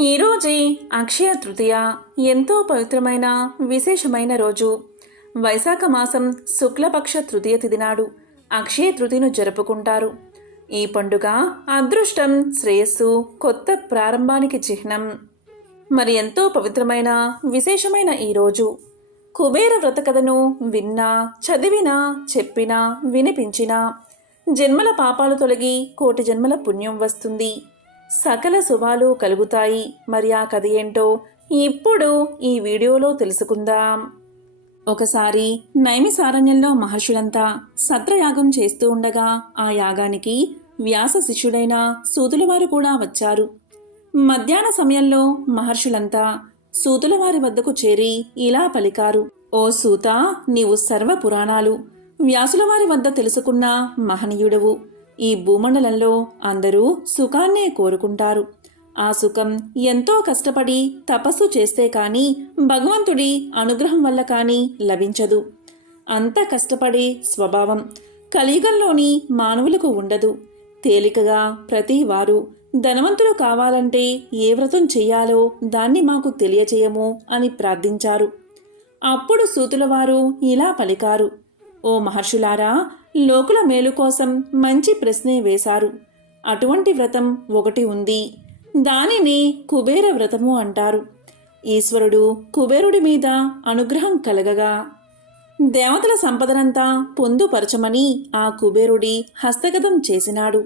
ఈరోజే అక్షయ తృతీయ ఎంతో పవిత్రమైన విశేషమైన రోజు. వైశాఖ మాసం శుక్లపక్ష తృతీయ తిథి నాడు అక్షయ తృతీయను జరుపుకుంటారు. ఈ పండుగ అదృష్టం శ్రేయస్సు కొత్త ప్రారంభానికి చిహ్నం. మరి ఎంతో పవిత్రమైన విశేషమైన ఈ రోజు. కుబేర వ్రత కథను విన్నా చదివినా చెప్పినా వినిపించినా జన్మల పాపాలు తొలగి కోటి జన్మల పుణ్యం వస్తుంది. సకల శుభాలు కలుగుతాయి. మరి ఆ కథ ఏంటో ఇప్పుడు ఈ వీడియోలో తెలుసుకుందాం. ఒకసారి నైమిసారణ్యంలో మహర్షులంతా సత్రయాగం చేస్తూ ఉండగా ఆ యాగానికి వ్యాస శిష్యుడైన సూతులవారు కూడా వచ్చారు. మధ్యాహ్న సమయంలో మహర్షులంతా సూతులవారి వద్దకు చేరి ఇలా పలికారు. ఓ సూత నీవు సర్వ పురాణాలు వ్యాసులవారి వద్ద తెలుసుకున్న మహనీయుడవు. ఈ భూమండలంలో అందరూ సుఖాన్నే కోరుకుంటారు. ఆ సుఖం ఎంతో కష్టపడి తపస్సు చేస్తే కాని భగవంతుడి అనుగ్రహం వల్ల కానీ లభించదు. అంత కష్టపడే స్వభావం కలియుగంలోని మానవులకు ఉండదు. తేలికగా ప్రతి వారు ధనవంతులు కావాలంటే ఏ వ్రతం చెయ్యాలో దాన్ని మాకు తెలియచేయము అని ప్రార్థించారు. అప్పుడు సూతులవారు ఇలా పలికారు. ఓ మహర్షులారా లోకుల మేలు కోసం మంచి ప్రశ్నే వేశారు. అటువంటి వ్రతం ఒకటి ఉంది. దానిని కుబేర వ్రతము అంటారు. ఈశ్వరుడు కుబేరుడి మీద అనుగ్రహం కలగగా దేవతల సంపదనంతా పొందుపరచమని ఆ కుబేరుడి హస్తగతం చేసినాడు.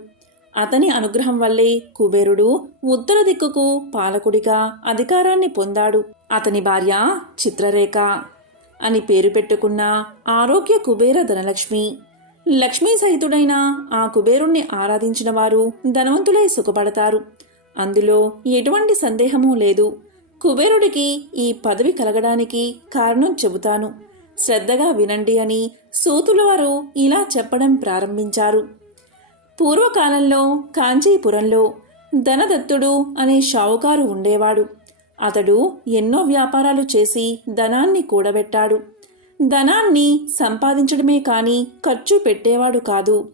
అతని అనుగ్రహం వల్లే కుబేరుడు ఉత్తర దిక్కుకు పాలకుడిగా అధికారాన్ని పొందాడు. అతని భార్య చిత్రరేఖ అని పేరు పెట్టుకున్న ఆరోగ్య కుబేర ధనలక్ష్మి. లక్ష్మీ సహితుడైన ఆ కుబేరుణ్ణి ఆరాధించిన వారు ధనవంతులై సుఖపడతారు. అందులో ఎటువంటి సందేహమూ లేదు. కుబేరుడికి ఈ పదవి కలగడానికి కారణం చెబుతాను. శ్రద్ధగా వినండి అని సూతుల వారు ఇలా చెప్పడం ప్రారంభించారు. పూర్వకాలంలో కాంచీపురంలో ధనదత్తుడు అనే షావుకారు ఉండేవాడు. అతడు ఎన్నో వ్యాపారాలు చేసి ధనాన్ని కూడబెట్టాడు. ధనాన్ని సంపాదించడమే కాని ఖర్చు పెట్టేవాడు కాదు.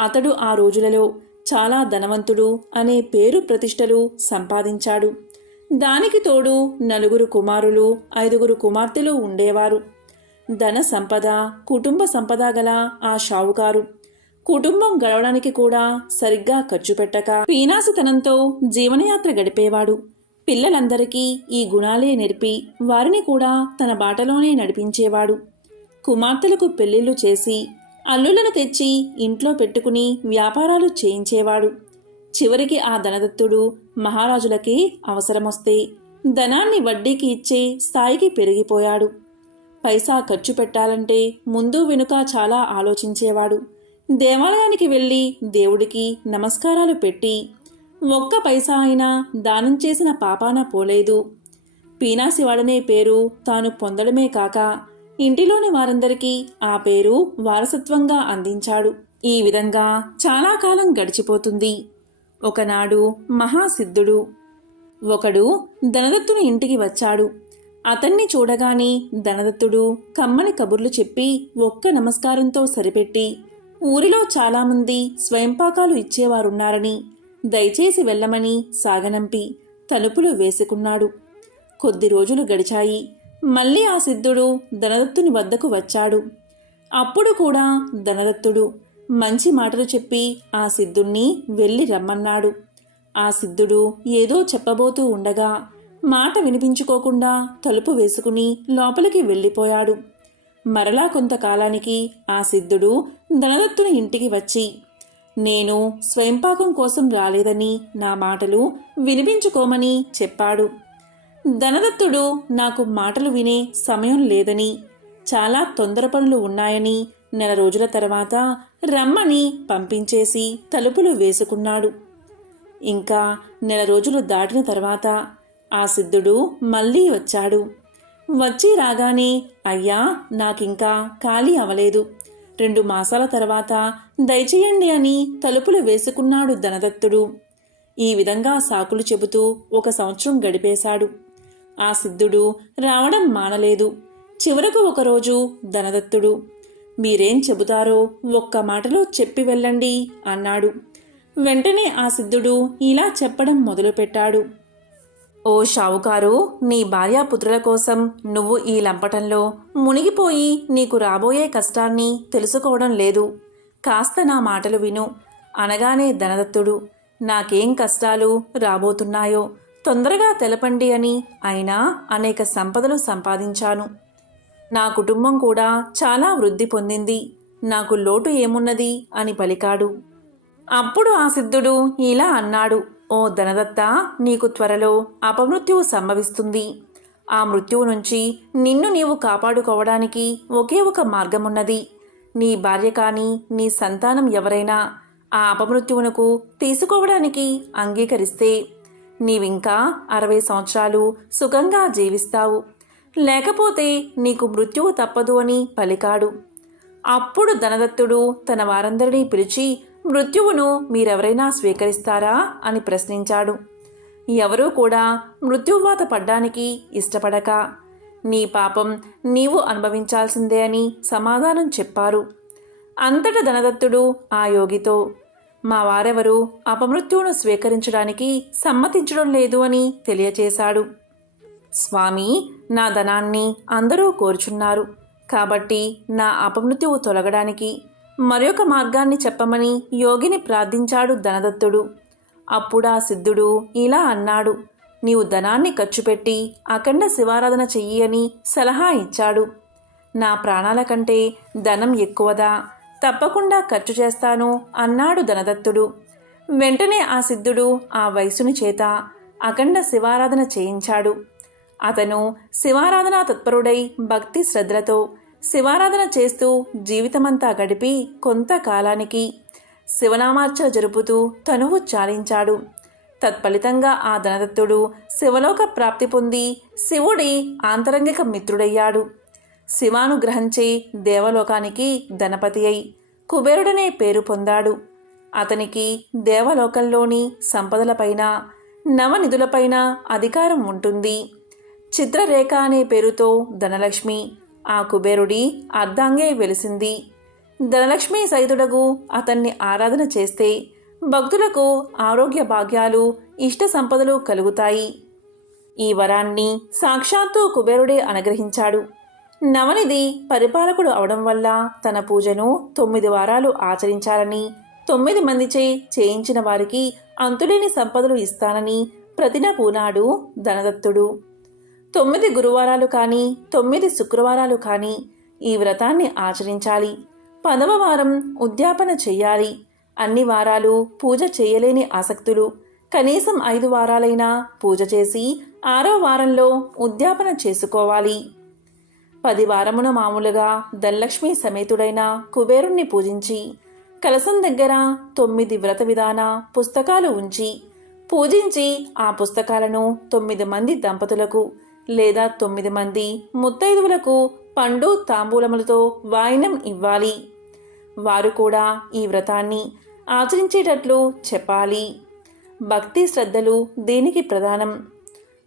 అతడు ఆ రోజులలో చాలా ధనవంతుడు అనే పేరు ప్రతిష్టలు సంపాదించాడు. దానికి తోడు నలుగురు కుమారులు ఐదుగురు కుమార్తెలు ఉండేవారు. ధన సంపద కుటుంబ సంపద గల ఆ షావుకారు. కుటుంబం గడవడానికి కూడా సరిగ్గా ఖర్చు పెట్టక పీనాసితనంతో జీవనయాత్ర గడిపేవాడు. పిల్లలందరికీ ఈ గుణాలే నేర్పి వారిని కూడా తన బాటలోనే నడిపించేవాడు. కుమార్తెలకు పెళ్ళిళ్ళు చేసి అల్లులను తెచ్చి ఇంట్లో పెట్టుకుని వ్యాపారాలు చేయించేవాడు. చివరికి ఆ ధనదత్తుడు మహారాజులకి అవసరమొస్తే ధనాన్ని వడ్డీకి ఇచ్చే స్థాయికి పెరిగిపోయాడు. పైసా ఖర్చు పెట్టాలంటే ముందు వెనుక చాలా ఆలోచించేవాడు. దేవాలయానికి వెళ్ళి దేవుడికి నమస్కారాలు పెట్టి ఒక్క పైసా అయినా దానం చేసిన పాపాన పోలేదు. పీనాసివాడనే పేరు తాను పొందడమే కాక ఇంటిలోని వారందరికీ ఆ పేరు వారసత్వంగా అందించాడు. ఈ విధంగా చాలా కాలం గడిచిపోతుంది. ఒకనాడు మహాసిద్ధుడు ఒకడు ధనదత్తుని ఇంటికి వచ్చాడు. అతన్ని చూడగానే ధనదత్తుడు కమ్మని కబుర్లు చెప్పి ఒక్క నమస్కారంతో సరిపెట్టి ఊరిలో చాలామంది స్వయంపాకాలు ఇచ్చేవారున్నారని దయచేసి వెళ్ళమని సాగనంపి తలుపులు వేసుకున్నాడు. కొద్ది రోజులు గడిచాయి. మళ్ళీ ఆ సిద్ధుడు ధనదత్తుని వద్దకు వచ్చాడు. అప్పుడు కూడా ధనదత్తుడు మంచి మాటలు చెప్పి ఆ సిద్ధుణ్ణి వెళ్ళి రమ్మన్నాడు. ఆ సిద్ధుడు ఏదో చెప్పబోతూ ఉండగా మాట వినిపించుకోకుండా తలుపు వేసుకుని లోపలికి వెళ్ళిపోయాడు. మరలా కొంతకాలానికి ఆ సిద్ధుడు ధనదత్తుని ఇంటికి వచ్చి నేను స్వయంపాకం కోసం రాలేదని నా మాటలు వినిపించుకోమని చెప్పాడు. ధనదత్తుడు నాకు మాటలు వినే సమయం లేదని చాలా తొందర పనులు ఉన్నాయని నెల రోజుల తర్వాత రమ్మని పంపించేసి తలుపులు వేసుకున్నాడు. ఇంకా నెల రోజులు దాటిన తర్వాత ఆ సిద్ధుడు మళ్ళీ వచ్చాడు. వచ్చి రాగానే అయ్యా నాకింకా ఖాళీ అవలేదు. రెండు మాసాల తర్వాత దయచేయండి అని తలుపులు వేసుకున్నాడు ధనదత్తుడు. ఈ విధంగా సాకులు చెబుతూ ఒక సంవత్సరం గడిపేశాడు. ఆ సిద్ధుడు రావడం మానలేదు. చివరకు ఒకరోజు ధనదత్తుడు మీరేం చెబుతారో ఒక్క మాటలో చెప్పి వెళ్ళండి అన్నాడు. వెంటనే ఆ సిద్ధుడు ఇలా చెప్పడం మొదలుపెట్టాడు. ఓ షావుకారు నీ భార్యాపుత్రుల కోసం నువ్వు ఈ లంపటంలో మునిగిపోయి నీకు రాబోయే కష్టాన్ని తెలుసుకోవడం లేదు. కాస్త నా మాటలు విను. అనగానే ధనదత్తుడు నాకేం కష్టాలు రాబోతున్నాయో తొందరగా తెలపండి అని అయినా అనేక సంపదలు సంపాదించాను. నా కుటుంబం కూడా చాలా వృద్ధి పొందింది. నాకు లోటు ఏమున్నది అని పలికాడు. అప్పుడు ఆ సిద్ధుడు ఇలా అన్నాడు ఓ ధనదత్త నీకు త్వరలో అపమృత్యువు సంభవిస్తుంది. ఆ మృత్యువు నుంచి నిన్ను నీవు కాపాడుకోవడానికి ఒకే ఒక మార్గమున్నది. నీ భార్య కానీ నీ సంతానం ఎవరైనా ఆ అపమృత్యువునకు తీసుకోవడానికి అంగీకరిస్తే నీవింకా అరవై సంవత్సరాలు సుఖంగా జీవిస్తావు. లేకపోతే నీకు మృత్యువు తప్పదు అని పలికాడు. అప్పుడు ధనదత్తుడు తన వారందరినీ పిలిచి మృత్యువును మీరెవరైనా స్వీకరిస్తారా? అని ప్రశ్నించాడు. ఎవరూ కూడా మృత్యువాత పడ్డానికి ఇష్టపడక. నీ పాపం నీవు అనుభవించాల్సిందే అని సమాధానం చెప్పారు. అంతట ధనదత్తుడు ఆ యోగితో మా వారెవరు అపమృత్యువును స్వీకరించడానికి సమ్మతించడం లేదు అని తెలియచేశాడు. స్వామి నా ధనాన్ని అందరూ కోరుచున్నారు. కాబట్టి నా అపమృత్యువు తొలగడానికి మరొక మార్గాన్ని చెప్పమని యోగిని ప్రార్థించాడు ధనదత్తుడు. అప్పుడా సిద్ధుడు ఇలా అన్నాడు నీవు ధనాన్ని ఖర్చు పెట్టి అఖండ శివారాధన చెయ్యి అని సలహా ఇచ్చాడు. నా ప్రాణాల కంటే ధనం ఎక్కువదా? తప్పకుండా ఖర్చు చేస్తాను అన్నాడు ధనదత్తుడు. వెంటనే ఆ సిద్ధుడు ఆ వయసుని చేత అఖండ శివారాధన చేయించాడు. అతను శివారాధన తత్పరుడై భక్తి శ్రద్ధలతో శివారాధన చేస్తూ జీవితమంతా గడిపి కొంతకాలానికి శివనామార్చన జరుపుతూ తనువు చాలించాడు. తత్ఫలితంగా ఆ ధనదత్తుడు శివలోక ప్రాప్తి పొంది శివుడి ఆంతరంగిక మిత్రుడయ్యాడు. శివానుగ్రహంచే దేవలోకానికి ధనపతి అయి కుబేరుడనే పేరు పొందాడు. అతనికి దేవలోకంలోని సంపదలపైన నవనిధులపైన అధికారం ఉంటుంది. చిత్రరేఖ అనే పేరుతో ధనలక్ష్మి ఆ కుబేరుడి అర్ధాంగే వెలిసింది. ధనలక్ష్మి సైతుడగు అతన్ని ఆరాధన చేస్తే భక్తులకు ఆరోగ్య భాగ్యాలు ఇష్ట సంపదలు కలుగుతాయి. ఈ వరాన్ని సాక్షాత్తు కుబేరుడే అనుగ్రహించాడు. నవనిధి పరిపాలకుడు అవడం వల్ల తన పూజను తొమ్మిది వారాలు ఆచరించాలని తొమ్మిది మందిచే చేయించిన వారికి అంతులేని సంపదలు ఇస్తానని ప్రతిన పూనాడు ధనదత్తుడు. తొమ్మిది గురువారాలు కానీ తొమ్మిది శుక్రవారాలు కానీ ఈ వ్రతాన్ని ఆచరించాలి. పదవ వారం ఉద్యాపన చెయ్యాలి. అన్ని వారాలు పూజ చేయలేని ఆసక్తులు. కనీసం ఐదు వారాలైనా పూజ చేసి ఆరో వారంలో ఉద్యాపన చేసుకోవాలి. పది వారమున మామూలుగా ధనలక్ష్మి సమేతుడైన కుబేరుణ్ణి పూజించి కలసం దగ్గర తొమ్మిది వ్రత విధాన పుస్తకాలు ఉంచి పూజించి ఆ పుస్తకాలను తొమ్మిది మంది దంపతులకు లేదా తొమ్మిది మంది ముత్తైదువులకు పండు తాంబూలములతో వాయినం ఇవ్వాలి. వారు కూడా ఈ వ్రతాన్ని ఆచరించేటట్లు చెప్పాలి. భక్తి శ్రద్ధలు దీనికి ప్రధానం?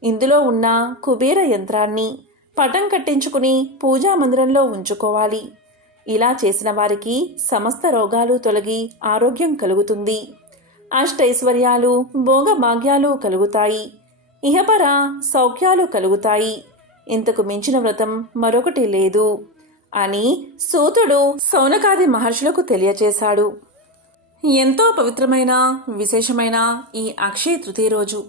ఇందులో ఉన్న కుబేర యంత్రాన్ని పటం కట్టించుకుని పూజా మందిరంలో ఉంచుకోవాలి. ఇలా చేసిన వారికి సమస్త రోగాలు తొలగి ఆరోగ్యం కలుగుతుంది. అష్టైశ్వర్యాలు భోగభాగ్యాలు కలుగుతాయి. ఇహపర సౌఖ్యాలు కలుగుతాయి. ఇంతకు మించిన వ్రతం మరొకటి లేదు అని సూతుడు సౌనకాది మహర్షులకు తెలియచేశాడు. ఎంతో పవిత్రమైన విశేషమైన ఈ అక్షయ తృతీయ రోజు.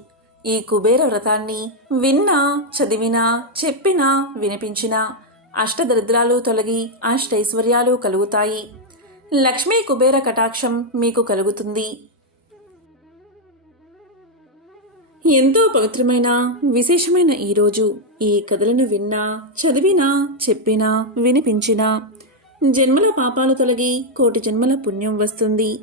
ఈ కుబేర వ్రతాన్ని విన్నా చదివినా చెప్పినా వినిపించినా అష్టదరిద్రాలు తొలగి అష్టైశ్వర్యాలు కలుగుతాయి. లక్ష్మీ కుబేర కటాక్షం మీకు కలుగుతుంది. ఎంతో పవిత్రమైన విశేషమైన ఈరోజు ఈ కథలను విన్నా చదివినా చెప్పినా వినిపించినా జన్మల పాపాలు తొలగి కోటి జన్మల పుణ్యం వస్తుంది.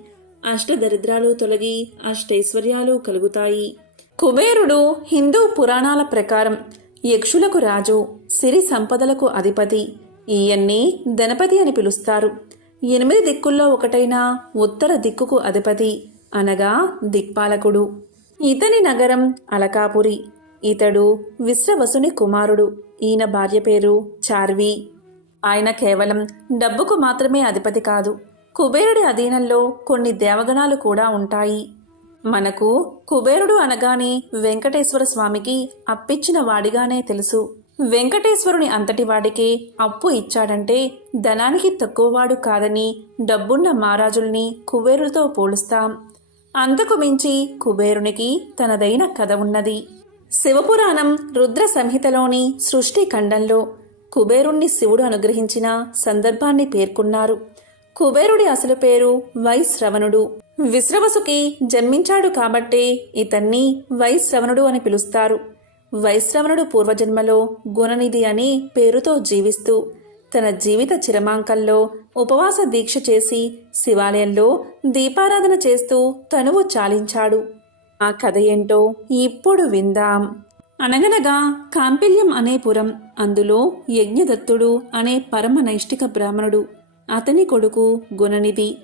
అష్టదరిద్రాలు తొలగి అష్టైశ్వర్యాలు కలుగుతాయి. కుబేరుడు హిందూ పురాణాల ప్రకారం యక్షులకు రాజు సిరి సంపదలకు అధిపతి ఈయన్ని ధనపతి అని పిలుస్తారు. ఎనిమిది దిక్కుల్లో ఒకటైన ఉత్తర దిక్కుకు అధిపతి అనగా దిక్పాలకుడు. ఇతని నగరం అలకాపురి. ఇతడు విశ్రవసుని కుమారుడు. ఈయన భార్య పేరు చార్వి. ఆయన కేవలం డబ్బుకు మాత్రమే అధిపతి కాదు. కుబేరుడి అధీనంలో కొన్ని దేవగణాలు కూడా ఉంటాయి. మనకు కుబేరుడు అనగానే వెంకటేశ్వర స్వామికి అప్పిచ్చిన వాడిగానే తెలుసు. వెంకటేశ్వరుని అంతటి వాడికే అప్పు ఇచ్చాడంటే ధనానికి తక్కువవాడు కాదని డబ్బున్న మహారాజుల్ని కుబేరుడితో పోలుస్తాం. అంతకు మించి కుబేరునికి తనదైన కథ ఉన్నది. శివపురాణం రుద్ర సంహితలోని సృష్టి ఖండంలో కుబేరుణ్ణి శివుడు అనుగ్రహించిన సందర్భాన్ని పేర్కొన్నారు. కుబేరుడి అసలు పేరు వైశ్రవణుడు విశ్రవసుకి జన్మించాడు కాబట్టే ఇతన్ని వైశ్రవణుడు అని పిలుస్తారు. వైశ్రవణుడు పూర్వజన్మలో గుణనిధి అనే పేరుతో జీవిస్తూ తన జీవిత చిరమాంకంలో ఉపవాస దీక్ష చేసి శివాలయంలో దీపారాధన చేస్తూ తనువు చాలించాడు. ఆ కథ ఏంటో ఇప్పుడు విందాం. అనగనగా కాంపిల్యం అనే పురం అందులో యజ్ఞదత్తుడు అనే పరమ నైష్టిక బ్రాహ్మణుడు. అతని కొడుకు గుణనిధి.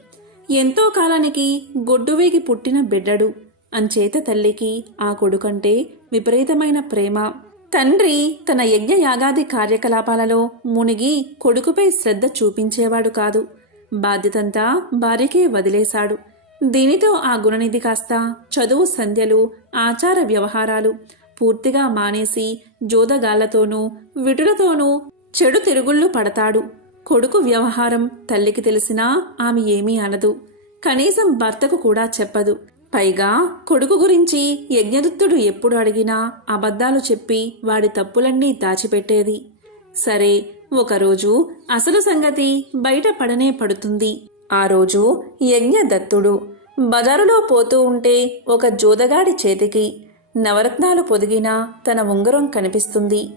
ఎంతో కాలానికి గొడ్డువేగి పుట్టిన బిడ్డడు. అంచేత తల్లికి ఆ కొడుకంటే విపరీతమైన ప్రేమ. తండ్రి తన యజ్ఞ యాగాది కార్యకలాపాలలో మునిగి కొడుకుపై శ్రద్ధ చూపించేవాడు కాదు. బాధ్యతంతా భార్యకే వదిలేశాడు. దీనితో ఆ గుణనిధి కాస్త చదువు సంధ్యలు ఆచార వ్యవహారాలు పూర్తిగా మానేసి జోదగాళ్ళతోనూ విటులతోనూ చెడు తిరుగుళ్ళు పడతాడు. కొడుకు వ్యవహారం తల్లికి తెలిసినా ఆమె ఏమీ అనదు. కనీసం భర్తకు కూడా చెప్పదు. పైగా కొడుకు గురించి యజ్ఞదత్తుడు ఎప్పుడు అడిగినా అబద్ధాలు చెప్పి వాడి తప్పులన్నీ దాచిపెట్టేది. సరే ఒకరోజు అసలు సంగతి బయట పడనే పడుతుంది. ఆ రోజు యజ్ఞదత్తుడు బజారులో పోతూ ఉంటే ఒక జోదగాడి చేతికి నవరత్నాలు పొదిగిన తన ఉంగరం కనిపిస్తుంది.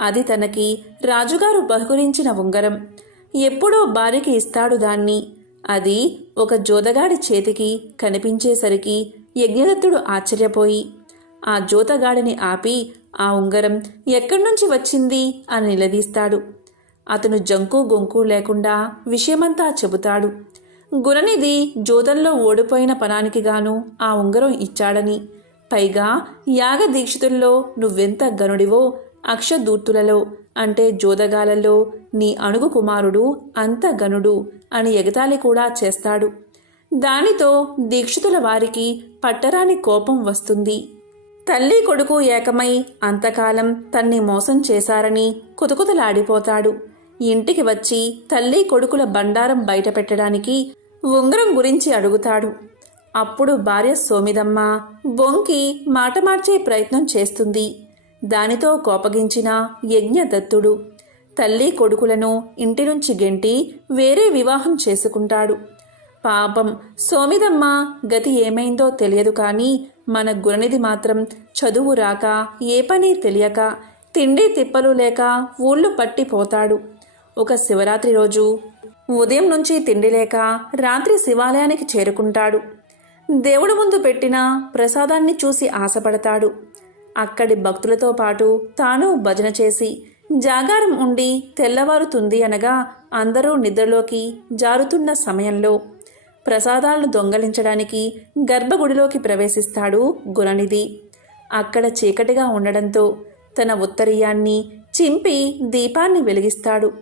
అది తనకి రాజుగారు బహుకరించిన ఉంగరం. ఎప్పుడో భార్యకి ఇస్తాడు దాన్ని. అది ఒక జోదగాడి చేతికి కనిపించేసరికి యజ్ఞదత్తుడు ఆశ్చర్యపోయి ఆ జోతగాడిని ఆపి ఆ ఉంగరం ఎక్కడి నుంచి వచ్చింది అని నిలదీస్తాడు. అతను జంకు గొంకు లేకుండా విషయమంతా చెబుతాడు. గుణనిధి జోతంలో ఓడిపోయిన పనానికి గాను ఆ ఉంగరం ఇచ్చాడని. పైగా యాగ దీక్షితుల్లో నువ్వెంత గనుడివో అక్షదూర్తులలో అంటే జోదగాలలో నీ అణుగు కుమారుడు అంత గనుడు అని ఎగతాళి కూడా చేస్తాడు. దానితో దీక్షితుల వారికి పట్టరాని కోపం వస్తుంది. తల్లి కొడుకు ఏకమై అంతకాలం తన్ని మోసం చేశారని కుతుకుతలాడిపోతాడు. ఇంటికి వచ్చి తల్లి కొడుకుల బండారం బయటపెట్టడానికి ఉంగరం గురించి అడుగుతాడు. అప్పుడు భార్య సోమిదమ్మ బొంకి మాట మార్చే ప్రయత్నం చేస్తుంది. దానితో కోపగించిన యజ్ఞదత్తుడు తల్లి కొడుకులను ఇంటి నుంచి గెంటి వేరే వివాహం చేసుకుంటాడు. పాపం సోమిదమ్మ గతి ఏమైందో తెలియదు కానీ మన గురనిధి మాత్రం చదువు రాక ఏ పని తెలియక తిండి తిప్పలు లేక ఊళ్ళు పట్టిపోతాడు. ఒక శివరాత్రి రోజు ఉదయం నుంచి తిండి లేక రాత్రి శివాలయానికి చేరుకుంటాడు. దేవుడు ముందు పెట్టిన ప్రసాదాన్ని చూసి ఆశపడతాడు. అక్కడి భక్తులతో పాటు తాను భజన చేసి జాగారం ఉండి తెల్లవారుతుంది అనగా అందరూ నిద్రలోకి జారుతున్న సమయంలో ప్రసాదాలను దొంగలించడానికి గర్భగుడిలోకి ప్రవేశిస్తాడు గుణనిధి. అక్కడ చీకటిగా ఉండడంతో తన ఉత్తరీయాన్ని చింపి దీపాన్ని వెలిగిస్తాడు.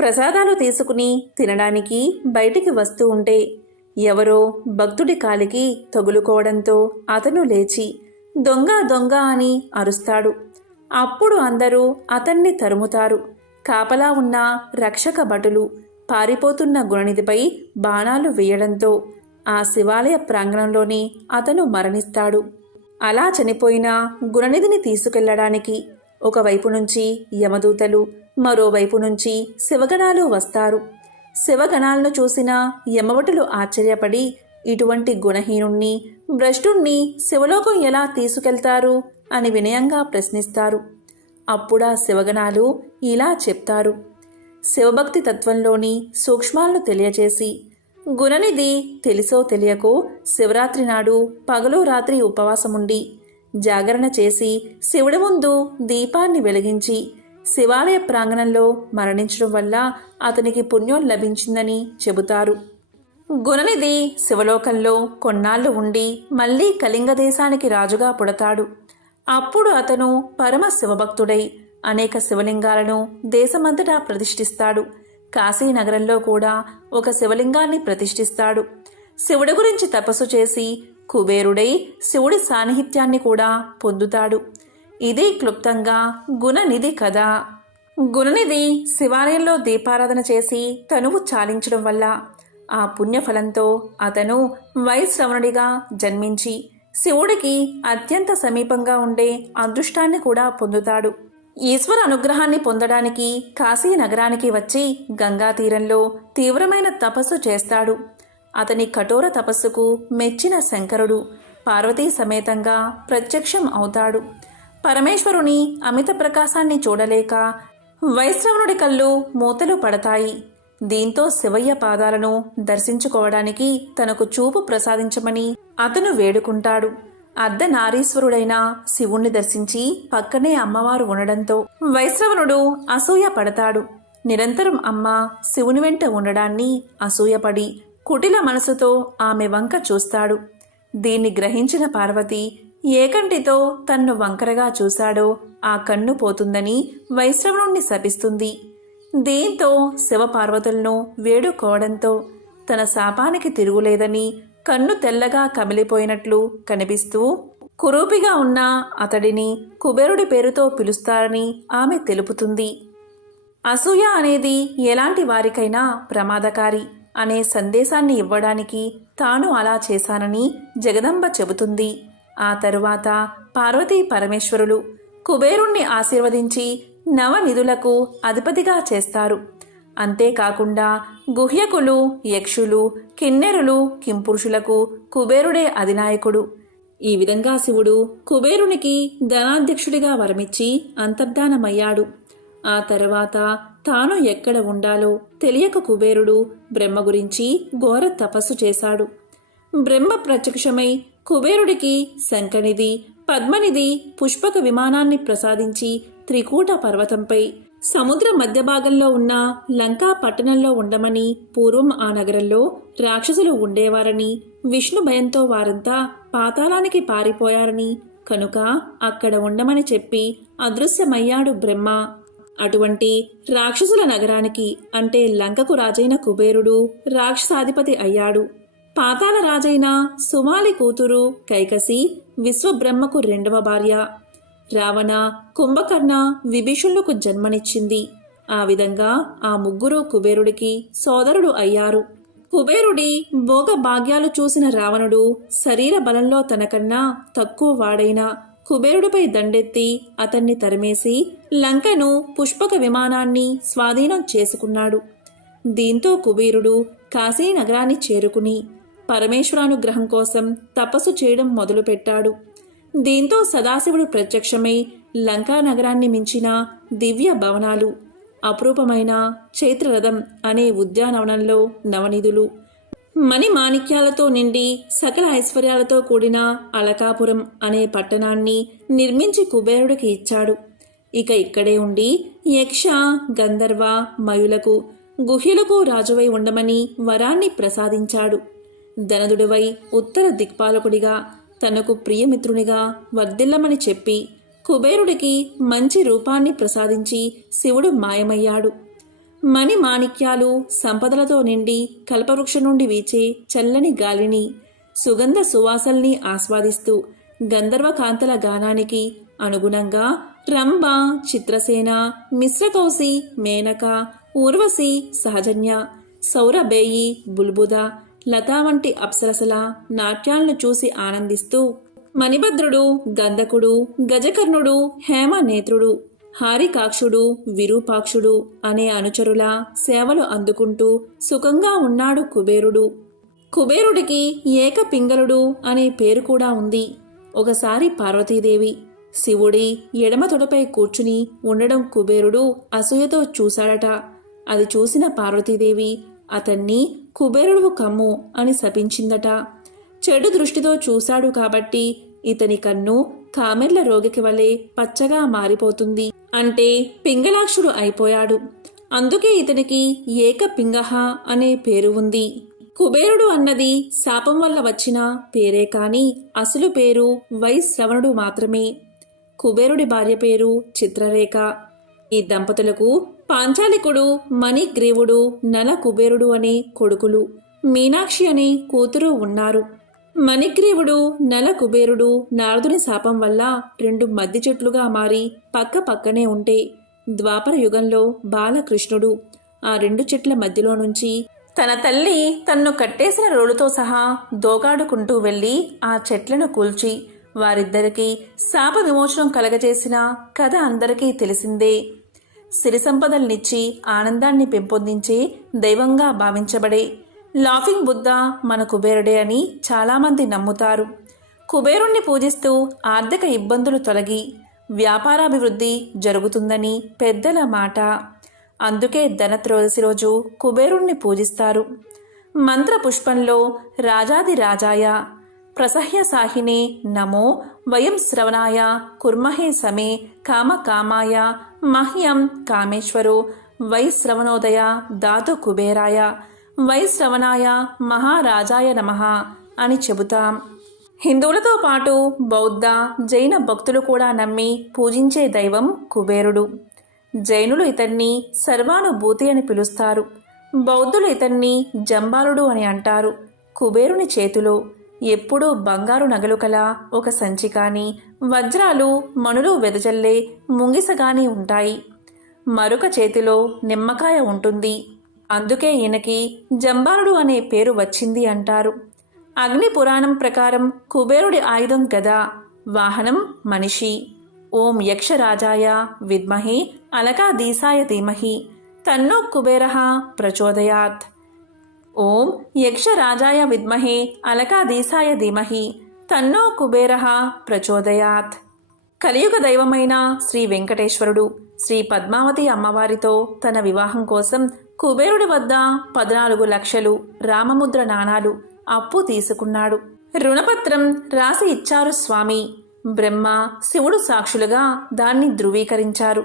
ప్రసాదాలు తీసుకుని తినడానికి బయటికి వస్తూ ఉంటే ఎవరో భక్తుడి కాలికి తగులుకోవడంతో అతను లేచి దొంగ దొంగ అని అరుస్తాడు. అప్పుడు అందరూ అతన్ని తరుముతారు. కాపలా ఉన్న రక్షక భటులు పారిపోతున్న గుణనిధిపై బాణాలు వేయడంతో ఆ శివాలయ ప్రాంగణంలోనే అతను మరణిస్తాడు. అలా చనిపోయిన గుణనిధిని తీసుకెళ్ళడానికి ఒకవైపు నుంచి యమదూతలు మరోవైపు నుంచి శివగణాలు వస్తారు. శివగణాలను చూసిన యమవటులు ఆశ్చర్యపడి ఇటువంటి గుణహీనుణ్ణి భ్రష్టుణ్ణి శివలోకం ఎలా తీసుకెళ్తారు? అని వినయంగా ప్రశ్నిస్తారు. అప్పుడా శివగణాలు ఇలా చెప్తారు. శివభక్తి తత్వంలోని సూక్ష్మాలను తెలియజేసి గుణనిధి తెలిసో తెలియకో శివరాత్రి నాడు పగలు రాత్రి ఉపవాసముండి జాగరణ చేసి శివుడి ముందు దీపాన్ని వెలిగించి శివాలయ ప్రాంగణంలో మరణించడం వల్ల అతనికి పుణ్యం లభించిందని చెబుతారు. గుణనిధి శివలోకంలో కొన్నాళ్ళు ఉండి మళ్ళీ కళింగ దేశానికి రాజుగా పుడతాడు. అప్పుడు అతను పరమ శివభక్తుడై అనేక శివలింగాలను దేశమంతటా ప్రతిష్ఠిస్తాడు. కాశీనగరంలో కూడా ఒక శివలింగాన్ని ప్రతిష్ఠిస్తాడు. శివుడి గురించి తపస్సు చేసి కుబేరుడై శివుడి సాన్నిహిత్యాన్ని కూడా పొందుతాడు. ఇది క్లుప్తంగా గుణనిధి కథ. గుణనిధి శివాలయంలో దీపారాధన చేసి తనువు చాలించడం వల్ల ఆ పుణ్యఫలంతో అతను వైశ్రవణుడిగా జన్మించి శివుడికి అత్యంత సమీపంగా ఉండే అదృష్టాన్ని కూడా పొందుతాడు. ఈశ్వర అనుగ్రహాన్ని పొందడానికి కాశీ నగరానికి వచ్చి గంగా తీరంలో తీవ్రమైన తపస్సు చేస్తాడు. అతని కఠోర తపస్సుకు మెచ్చిన శంకరుడు పార్వతీ సమేతంగా ప్రత్యక్షం అవుతాడు. పరమేశ్వరుని అమిత ప్రకాశాన్ని చూడలేక వైశ్రవణుడి కళ్ళు మూతలు పడతాయి. దీంతో శివయ్య పాదాలను దర్శించుకోవడానికి తనకు చూపు ప్రసాదించమని అతను వేడుకుంటాడు. అర్ధనారీశ్వరుడైన శివుణ్ణి దర్శించి పక్కనే అమ్మవారు ఉండడంతో వైశ్రవణుడు అసూయ పడతాడు. నిరంతరం అమ్మ శివుని వెంట ఉండడాన్ని అసూయపడి కుటిల మనసుతో ఆమె వంక చూస్తాడు. దీన్ని గ్రహించిన పార్వతి ఏకంటితో తన్ను వంకరగా చూశాడో ఆ కన్ను పోతుందని వైశ్రవణుణ్ణి శపిస్తుంది. దీంతో శివపార్వతులను వేడుకోవడంతో తన శాపానికి తిరుగులేదని కన్ను తెల్లగా కమిలిపోయినట్లు కనిపిస్తూ కురూపిగా ఉన్న అతడిని కుబేరుడి పేరుతో పిలుస్తారని ఆమె తెలుపుతుంది. అసూయ అనేది ఎలాంటి వారికైనా ప్రమాదకారి అనే సందేశాన్ని ఇవ్వడానికి తాను అలా చేశానని జగదంబ చెబుతుంది. ఆ తరువాత పార్వతీ పరమేశ్వరులు కుబేరుణ్ణి ఆశీర్వదించి నవనిధులకు అధిపతిగా చేస్తారు. అంతేకాకుండా గుహ్యకులు యక్షులు కిన్నెరులు కింపురుషులకు కుబేరుడే అధినాయకుడు. ఈ విధంగా శివుడు కుబేరునికి ధనాధ్యక్షుడిగా వరమిచ్చి అంతర్ధానమయ్యాడు. ఆ తర్వాత తాను ఎక్కడ ఉండాలో తెలియక కుబేరుడు బ్రహ్మ గురించి ఘోర తపస్సు చేశాడు. బ్రహ్మ ప్రత్యక్షమై కుబేరుడికి శంఖనిధి పద్మనిధి పుష్పక విమానాన్ని ప్రసాదించి త్రికూట పర్వతంపై. సముద్ర మధ్య భాగంలో ఉన్న లంకా పట్టణంలో ఉండమని పూర్వం ఆ నగరంలో రాక్షసులు ఉండేవారని విష్ణు భయంతో వారంతా పాతాళానికి పారిపోయారని కనుక అక్కడ ఉండమని చెప్పి అదృశ్యమయ్యాడు బ్రహ్మ. అటువంటి రాక్షసుల నగరానికి అంటే లంకకు రాజైన కుబేరుడు రాక్షసాధిపతి అయ్యాడు. పాతాల రాజైన సుమాలి కూతురు కైకసి విశ్వబ్రహ్మకు రెండవ భార్య. రావణ కుంభకర్ణ విభీషణులకు జన్మనిచ్చింది. ఆ విధంగా ఆ ముగ్గురు కుబేరుడికి సోదరుడు అయ్యారు. కుబేరుడి భోగ భాగ్యాలు చూసిన రావణుడు శరీర బలంలో తనకన్నా తక్కువ వాడైన కుబేరుడిపై దండెత్తి అతన్ని తరిమేసి లంకను పుష్పక విమానాన్ని స్వాధీనం చేసుకున్నాడు. దీంతో కుబేరుడు కాశీ నగరాన్ని చేరుకుని పరమేశ్వరానుగ్రహం కోసం తపస్సు చేయడం మొదలుపెట్టాడు. దీంతో సదాశివుడు ప్రత్యక్షమై లంకా నగరాన్ని మించిన దివ్య భవనాలు అపురూపమైన చైత్రరథం అనే ఉద్యానవనంలో నవనిధులు మణి మాణిక్యాలతో నిండి సకల ఐశ్వర్యాలతో కూడిన అలకాపురం అనే పట్టణాన్ని నిర్మించి కుబేరుడికి ఇచ్చాడు. ఇక ఇక్కడే ఉండి యక్ష గంధర్వ మయులకు గుహ్యులకు రాజువై ఉండమని వరాన్ని ప్రసాదించాడు. ధనదుడివై ఉత్తర దిక్పాలకుడిగా తనకు ప్రియమిత్రునిగా వర్ధిల్లమని చెప్పి కుబేరుడికి మంచి రూపాన్ని ప్రసాదించి శివుడు మాయమయ్యాడు. మణి మాణిక్యాలు సంపదలతో నిండి కల్పవృక్షం నుండి వీచే చల్లని గాలిని సుగంధ సువాసల్ని ఆస్వాదిస్తూ గంధర్వకాంతల గానానికి అనుగుణంగా రంభ చిత్రసేన మిశ్రకౌసి మేనక ఊర్వశి సహజన్య సౌరబేయి బుల్బుద లతా వంటి అప్సరసల నాట్యాలను చూసి ఆనందిస్తూ మణిభద్రుడు గంధకుడు గజకర్ణుడు హేమనేత్రుడు హారికాక్షుడు విరూపాక్షుడు అనే అనుచరుల సేవలు అందుకుంటూ సుఖంగా ఉన్నాడు కుబేరుడు. కుబేరుడికి ఏకపింగళుడు అనే పేరు కూడా ఉంది. ఒకసారి పార్వతీదేవి శివుడి ఎడమ తొడపై కూర్చుని ఉండడం కుబేరుడు అసూయతో చూశాడట. అది చూసిన పార్వతీదేవి అతన్ని కుబేరుడు కమ్ము అని శపించిందట. చెడు దృష్టితో చూశాడు కాబట్టి ఇతని కన్ను కామెర్ల రోగికి వలె పచ్చగా మారిపోతుంది. అంటే పింగళాక్షుడు అయిపోయాడు. అందుకే ఇతనికి ఏక పింగహ అనే పేరు ఉంది. కుబేరుడు అన్నది శాపం వల్ల వచ్చిన పేరే కాని అసలు పేరు వైశ్రవణుడు మాత్రమే. కుబేరుడి భార్య పేరు చిత్రరేఖ. ఈ దంపతులకు పాంచాలికుడు మణిగ్రీవుడు నల కుబేరుడు అనే కొడుకులు. మీనాక్షి అనే కూతురు ఉన్నారు. మణిగ్రీవుడు నల కుబేరుడు నారదుని శాపం వల్ల రెండు మద్ది చెట్లుగా మారి పక్క పక్కనే ఉంటే ద్వాపర యుగంలో బాలకృష్ణుడు ఆ రెండు చెట్ల మధ్యలో నుంచి తన తల్లి తన్ను కట్టేసిన రోలుతో సహా దోగాడుకుంటూ వెళ్ళి ఆ చెట్లను కూల్చి వారిద్దరికీ శాప విమోచనం కలగజేసిన కథ అందరికీ తెలిసిందే. సిరి సంపదల్నిచ్చి ఆనందాన్ని పెంపొందించే దైవంగా భావించబడే. లాఫింగ్ బుద్ధ మన కుబేరుడే అని చాలామంది నమ్ముతారు. కుబేరుణ్ణి పూజిస్తూ ఆర్థిక ఇబ్బందులు తొలగి వ్యాపారాభివృద్ధి జరుగుతుందని పెద్దల మాట. అందుకే ధనత్రోదశి రోజు కుబేరుణ్ణి పూజిస్తారు. మంత్ర పుష్పంలో రాజాది రాజాయ ప్రసహ్య సాహినే నమో వయం శ్రవణాయ కుర్మహే సమే కామ కామాయ మహ్యం కామేశ్వరు వైశ్రవణోదయ దాతు కుబేరాయ వైశ్రవణాయ మహారాజాయ నమః అని చెబుతాం. హిందువులతో పాటు బౌద్ధ జైన భక్తులు కూడా నమ్మి పూజించే దైవం కుబేరుడు. జైనులు ఇతన్ని సర్వానుభూతి అని పిలుస్తారు. బౌద్ధులు ఇతన్ని జంబాలుడు అని అంటారు. కుబేరుని చేతిలో ఎప్పుడూ బంగారు నగలు కల ఒక సంచి కానీ వజ్రాలు మణులు వెదజల్లే ముంగిసగాని ఉంటాయి. మరొక చేతిలో నిమ్మకాయ ఉంటుంది. అందుకే ఈయనకి జంబారుడు అనే పేరు వచ్చింది అంటారు. అగ్ని పురాణం ప్రకారం కుబేరుడి ఆయుధం గదా. వాహనం మనిషి. ఓం యక్షరాజాయ విద్మహే అలకాదీసాయ ధీమహి తన్నో కుబేర ప్రచోదయాత్. ఓం యక్షరాజాయ విద్మహే అలకాదీసాయ ధీమహి తన్నో కుబేర ప్రచోదయాత్. కలియుగ దైవమైన శ్రీ వెంకటేశ్వరుడు శ్రీ పద్మావతి అమ్మవారితో తన వివాహం కోసం కుబేరుడి వద్ద పద్నాలుగు లక్షలు రామముద్ర నాణాలు అప్పు తీసుకున్నాడు. రుణపత్రం రాసి ఇచ్చారు స్వామి. బ్రహ్మ శివుడు సాక్షులుగా దాన్ని ధృవీకరించారు.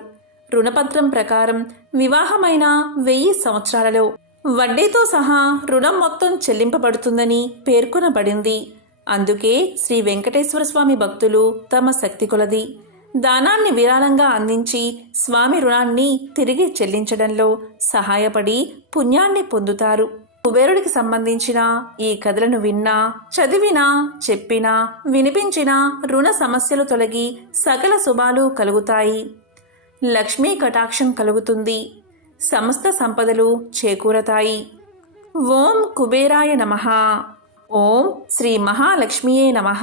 రుణపత్రం ప్రకారం వివాహమైన వెయ్యి సంవత్సరాలలో వడ్డీతో సహా రుణం మొత్తం చెల్లింపబడుతుందని పేర్కొనబడింది. అందుకే శ్రీ వెంకటేశ్వర స్వామి భక్తులు తమ శక్తి కొలది. దానాన్ని విరాళంగా అందించి స్వామి రుణాన్ని తిరిగి చెల్లించడంలో సహాయపడి పుణ్యాన్ని పొందుతారు. కుబేరుడికి సంబంధించిన ఈ కథలను విన్నా చదివినా చెప్పినా వినిపించినా రుణ సమస్యలు తొలగి సకల శుభాలు కలుగుతాయి. లక్ష్మీ కటాక్షం కలుగుతుంది. సమస్త సంపదలు చేకూరతాయి. ఓం కుబేరాయ నమః. ఓం శ్రీ మహాలక్ష్మియే నమః.